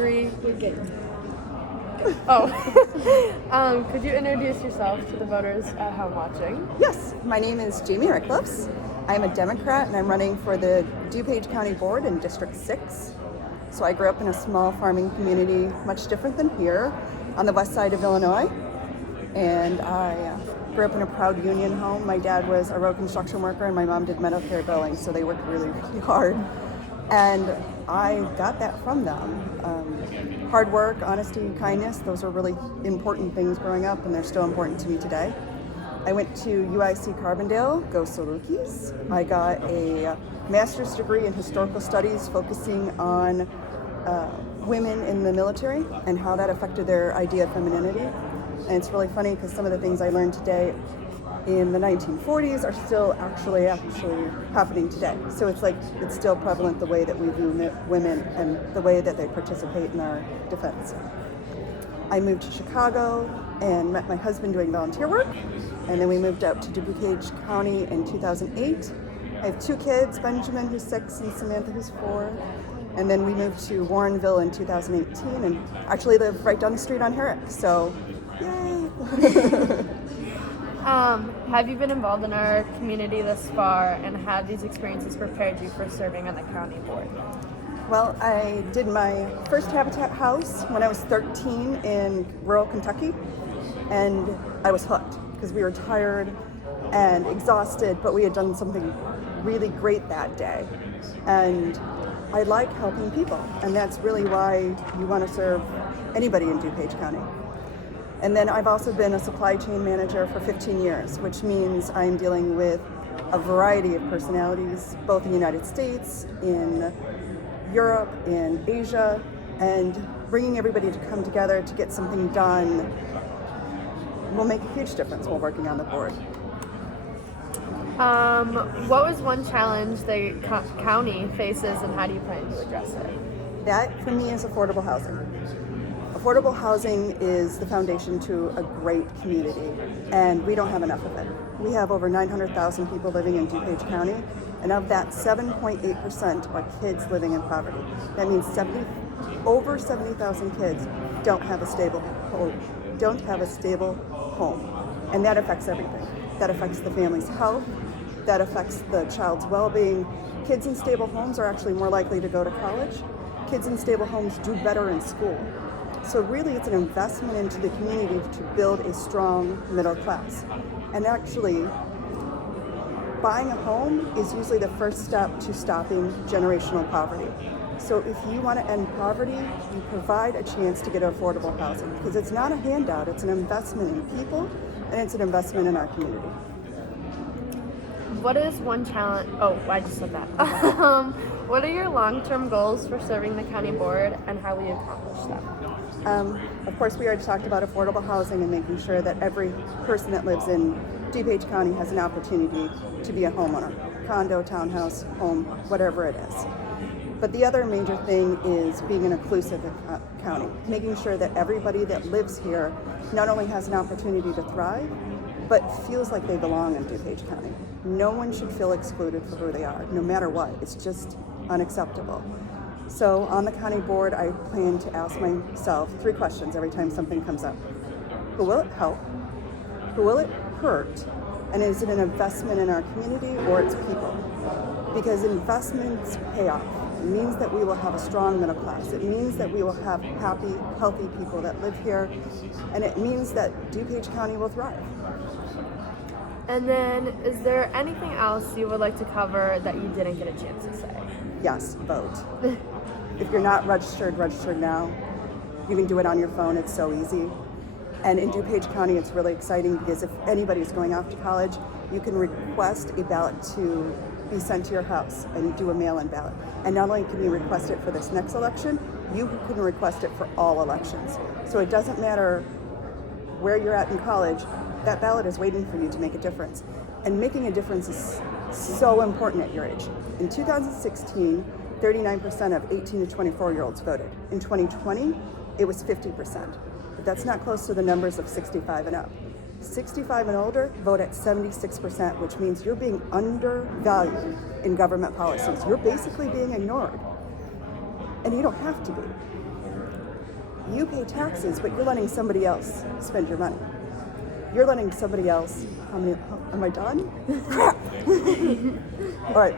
3. We're good. Oh. Could you introduce yourself to the voters at home watching? Yes, my name is Jaime Ricklefs. I'm a Democrat and I'm running for the DuPage County Board in District 6. So I grew up in a small farming community, much different than here, on the west side of Illinois. And I grew up in a proud union home. My dad was a road construction worker and my mom did metal care billing, so they worked really, really hard. And I got that from them. Hard work, honesty, kindness, those are really important things growing up, and they're still important to me today. I went to UIC Carbondale, go Salukis. I got a master's degree in historical studies focusing on women in the military and how that affected their idea of femininity. And it's really funny because some of the things I learned today in the 1940s are still actually happening today. So it's like it's still prevalent the way that we view women and the way that they participate in our defense. I moved to Chicago and met my husband doing volunteer work, and then we moved out to DuPage County in 2008. I have 2 kids, Benjamin who's 6 and Samantha who's 4. And then we moved to Warrenville in 2018 and actually live right down the street on Herrick, so yay! Have you been involved in our community thus far, and have these experiences prepared you for serving on the county board? Well, I did my first Habitat house when I was 13 in rural Kentucky, and I was hooked because we were tired and exhausted, but we had done something really great that day. And I like helping people, and that's really why you want to serve anybody in DuPage County. And then I've also been a supply chain manager for 15 years, which means I'm dealing with a variety of personalities, both in the United States, in Europe, in Asia, and bringing everybody to come together to get something done will make a huge difference while working on the board. What was one challenge the county faces, and how do you plan to address it? That, for me, is affordable housing. Affordable housing is the foundation to a great community, and we don't have enough of it. We have over 900,000 people living in DuPage County, and of that, 7.8% are kids living in poverty. That means over 70,000 kids don't have a stable home, and that affects everything. That affects the family's health, that affects the child's well-being. Kids in stable homes are actually more likely to go to college. Kids in stable homes do better in school. So really it's an investment into the community to build a strong middle class. And actually, buying a home is usually the first step to stopping generational poverty. So if you want to end poverty, you provide a chance to get affordable housing, because it's not a handout, it's an investment in people, and it's an investment in our community. What is one challenge? Oh, I just said that. What are your long-term goals for serving the county board, and how will you accomplish them? Of course, we already talked about affordable housing and making sure that every person that lives in DuPage County has an opportunity to be a homeowner, condo, townhouse, home, whatever it is. But the other major thing is being an inclusive county, making sure that everybody that lives here not only has an opportunity to thrive, but feels like they belong in DuPage County. No one should feel excluded for who they are, no matter what. It's just unacceptable. So on the county board, I plan to ask myself 3 questions every time something comes up. Who will it help? Who will it hurt? And is it an investment in our community or its people? Because investments pay off. It means that we will have a strong middle class. It means that we will have happy, healthy people that live here. And it means that DuPage County will thrive. And then, is there anything else you would like to cover that you didn't get a chance to say? Yes, vote. If you're not registered, register now. You can do it on your phone, it's so easy. And in DuPage County, it's really exciting because if anybody's going off to college, you can request a ballot to be sent to your house and do a mail-in ballot. And not only can you request it for this next election, you can request it for all elections. So it doesn't matter where you're at in college, that ballot is waiting for you to make a difference. And making a difference is so important at your age. In 2016, 39% of 18 to 24-year-olds voted. In 2020, it was 50%. But that's not close to the numbers of 65 and up. 65 and older vote at 76%, which means you're being undervalued in government policies. You're basically being ignored. And you don't have to be. you pay taxes, but you're letting somebody else spend your money. You're letting somebody else, am I done? Crap! All right.